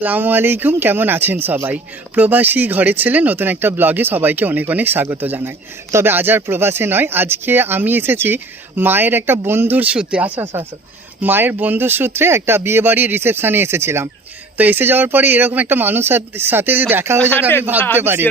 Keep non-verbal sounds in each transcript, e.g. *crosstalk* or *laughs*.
আসসালামু আলাইকুম, কেমন আছেন সবাই? প্রবাসী ঘরে ছেলে নতুন একটা ব্লগে সবাইকে অনেক অনেক স্বাগত জানাই। তবে আজ আর প্রবাসে নয়, আজকে আমি এসেছি মায়ের একটা বন্ধুর সূত্রে আসো আসো আসো। মায়ের বন্ধুর সূত্রে একটা বিয়ে বাড়ির রিসেপশনে এসেছিলাম। তো এসে যাওয়ার পরে এরকম একটা মানুষ সাথে যে দেখা হয়ে যাবে আমি ভাবতে পারি।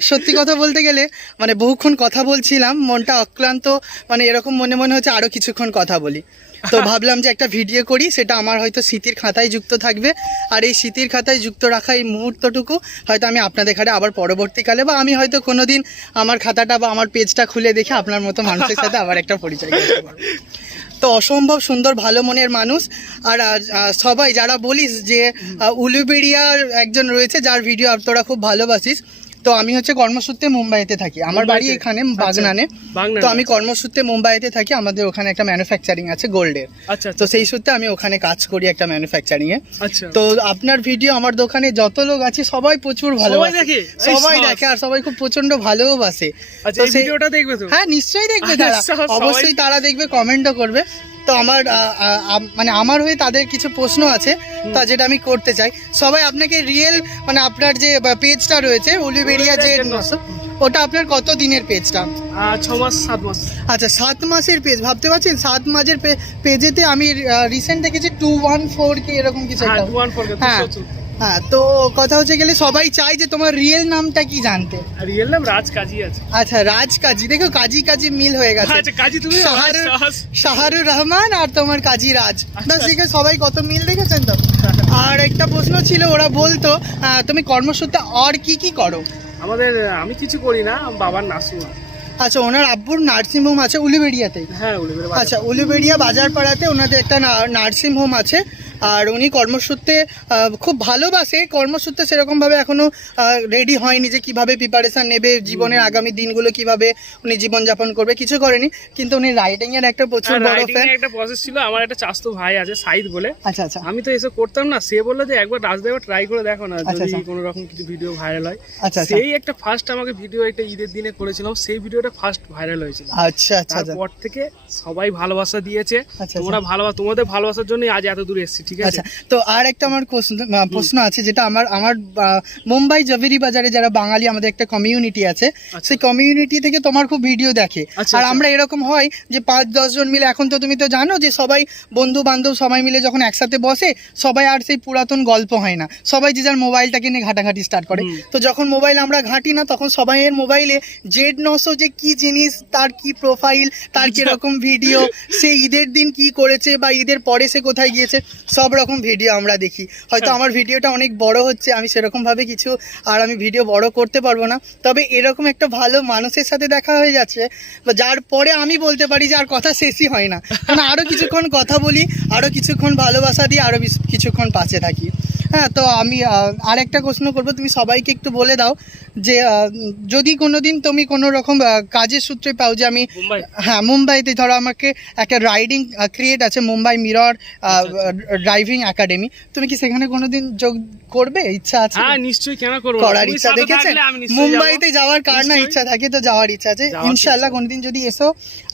সত্যি কথা বলতে গেলে মানে বহুক্ষণ কথা বলছিলাম মনটা অক্লান্ত মানে এরকম মনে মনে হচ্ছে আরও কিছুক্ষণ কথা বলি। তো *laughs* ভাবলাম যে একটা ভিডিও করি সেটা আমার হয়তো স্মৃতির খাতায় যুক্ত থাকবে। আর এই স্মৃতির খাতায় যুক্ত রাখা এই মুহূর্তটুকু হয়তো আমি আপনাদের ঘাটে আবার পরবর্তীকালে বা আমি হয়তো কোনোদিন আমার খাতাটা বা আমার পেজটা খুলে দেখে আপনার মতো মানুষের সাথে আবার একটা পরিচয় করতে পারব। *laughs* তো অসম্ভব সুন্দর, ভালো মনের মানুষ। আর সবাই যারা বলিস যে উলুবেড়িয়ার একজন রয়েছে, যার ভিডিও তোরা খুব ভালোবাসিস তো আমি হচ্ছে কর্মসূত্রে মুম্বাইতে থাকি। আমার বাড়ি এখানে আচ্ছা। বাগনানে। তো আমি আচ্ছা। কর্মসূত্রে মুম্বাইতে থাকি আমাদের ওখানে একটা ম্যানুফ্যাকচারিং আছে গোল্ডের। আচ্ছা তো সেই সূত্রে আমি ওখানে কাজ করি একটা ম্যানুফ্যাকচারিং এ। তো আপনার ভিডিও আমার দোকানে যত লোক আছে সবাই প্রচুর ভালো দেখে? সবাই দেখে আর সবাই খুব প্রচণ্ড ভালোবাসে। আচ্ছা তো এই ভিডিওটা দেখবে তো? হ্যাঁ নিশ্চয়ই দেখবে তারা অবশ্যই তারা দেখবে কমেন্টও করবে। তো আমার মানে আমার হয়ে তাদের কিছু প্রশ্ন আছে তা যেটা আমি করতে চাই। সবাই আপনাকে রিয়েল মানে আপনার যে পেজটা রয়েছে উলিবেরিয়া যে ওটা আপনার কত দিনের পেজটা ছ মাস সাত মাস। আচ্ছা সাত মাসের পেজ ভাবতে পারছেন? সাত মাসের পেজেতে আমি রিসেন্ট দেখেছি টু ওয়ান ফোর কে এরকম কিছু হ্যাঁ হ্যাঁ তো কথা হচ্ছে গেলে সবাই চায় যে তোমার রিয়েল নামটা কি জানতে? রিয়েল নাম রাজ কাজী আছে। আচ্ছা রাজ কাজী। দেখো কাজী কাজী মিল হয়ে গেছে। আচ্ছা কাজী তুমি সাহস। শাহরুর রহমান আর তোমার কাজী রাজ। বাস দেখে সবাই কত মিল দেখেছেন তো? আর একটা প্রশ্ন ছিল ওরা বলতো তুমি কর্মসূত্রে আর কি কি করো? আমাদের আমি কিছু করি না বাবার নার্সিং আচ্ছা ওনার আব্বুর নার্সিং হোম আছে উলুবেড়িয়াতে? হ্যাঁ আচ্ছা উলুবেড়িয়া বাজার পাড়াতে ওনাদের একটা নার্সিং হোম আছে। আর উনি কর্মসূত্রে খুব ভালোবাসে। কর্মসূত্রে সেরকমভাবে এখনও রেডি হয়নি যে কীভাবে প্রিপারেশন নেবে জীবনের আগামী দিনগুলো কীভাবে উনি জীবনযাপন করবে কিছু করেনি। কিন্তু উনি রাইটিং এর একটা প্রচুর বড় ফ্যান একটা প্রসেস ছিল। আমার একটা চাস্তো ভাই আছে সাইদ বলে। আচ্ছা আচ্ছা। আমি তো এসব করতাম না। সে বলল যে একবার রাজদেবা ট্রাই করে দেখো না আচ্ছা, যদি আচ্ছা। কোনো রকম কিছু ভিডিও ভাইরাল হয়। আচ্ছা সেই একটা ফার্স্ট আমাকে ভিডিও একটা ঈদের দিনে করেছিলাম। সেই ভিডিওটা ফার্স্ট ভাইরাল হয়েছিল। আচ্ছা আচ্ছা তারপর থেকে সবাই ভালোবাসা দিয়েছে। তোমরা ভালোবাসা তোমাদের ভালোবাসার জন্যই আজ এত দূর এসেছি ঠিক আছে? আচ্ছা তো আর একটা আমার প্রশ্ন আছে যেটা আমার আমার মুম্বাই জবেরি বাজারে যারা বাঙালি আমাদের একটা কমিউনিটি আছে সেই কমিউনিটি থেকে তোমার খুব ভিডিও দেখে। আচ্ছা, আর আচ্ছা। আমরা এরকম হয় যে পাঁচ দশ জন মিলে এখন তো তুমি তো জানো যে সবাই বন্ধু বান্ধব সবাই মিলে যখন একসাথে বসে সবাই আর সেই পুরাতন গল্প হয় না। সবাই যে যার মোবাইলটাকে নিয়ে ঘাটাঘাটি স্টার্ট করে। তো যখন মোবাইল আমরা ঘাঁটি না তখন সবাইয়ের মোবাইলে জেড নশো যে কি জিনিস তার কি প্রোফাইল তার কীরকম ভিডিও সে ঈদের দিন কি করেছে বা ঈদের পরে সে কোথায় গিয়েছে সব রকম ভিডিও আমরা দেখি। হয়তো আমার ভিডিওটা অনেক বড় হচ্ছে আমি সেরকমভাবে কিছু আর আমি ভিডিও বড় করতে পারব না। তবে এরকম একটা ভালো মানুষের সাথে দেখা হয়ে যাচ্ছে যার পরে আমি বলতে পারি যে আর কথা শেষই হয় না। কারণ আরও কিছুক্ষণ কথা বলি আরও কিছুক্ষণ ভালোবাসা দিই আরও কিছুক্ষণ পাশে থাকি। হ্যাঁ তো আমি আর একটা প্রশ্ন করব তুমি সবাইকে একটু বলে দাও যে যদি কোনোদিন তুমি কোনো রকম কাজের সূত্রে পাও যে আমি হ্যাঁ মুম্বাইতে ধরো আমাকে একটা রাইডিং ক্রিয়েট আছে মুম্বাই মিরর ড্রাইভিং একাডেমি তুমি কি সেখানে কোনোদিন যোগ করবে? ইচ্ছা আছে? হ্যাঁ নিশ্চয়ই কেন করব করার ইচ্ছা নিশ্চয়ই মুম্বাইতে যাওয়ার কার না ইচ্ছা থাকে তো যাওয়ার ইচ্ছা আছে। ইনশাল্লাহ কোনোদিন যদি এসো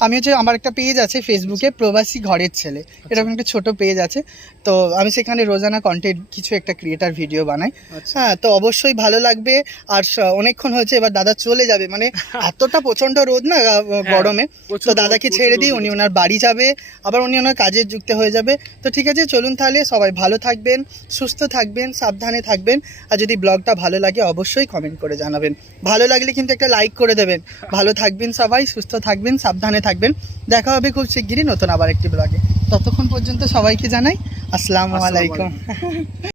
আমি হচ্ছে আমার একটা পেজ আছে ফেসবুকে প্রবাসী ঘরের ছেলে। এরকম একটা ছোট পেজ আছে। তো আমি সেখানে রোজানা কন্টেন্ট কিছু একটা ক্রিয়েটার ভিডিও বানাই। আচ্ছা। হ্যাঁ তো অবশ্যই ভালো লাগবে। আর অনেকক্ষণ হয়েছে এবার দাদা চলে যাবে। মানে এতটা প্রচণ্ড রোদ না গরমে। তো দাদাকে ছেড়ে দিই উনি ওনার বাড়ি যাবে আবার উনি ওনার কাজের যুক্ত হয়ে যাবে। তো ঠিক আছে চলুন তাহলে সবাই ভালো থাকবেন সুস্থ থাকবেন সাবধানে থাকবেন। আর যদি ব্লগটা ভালো লাগে অবশ্যই কমেন্ট করে জানাবেন। ভালো লাগলে কিন্তু একটা লাইক করে দেবেন। ভালো থাকবেন সবাই সুস্থ থাকবেন সাবধানে থাকবেন। দেখা হবে খুব শিগগিরই নতুন আবার একটি ব্লগে ততক্ষণ পর্যন্ত সবাইকে জানাই আসসালামু আলাইকুম। *laughs*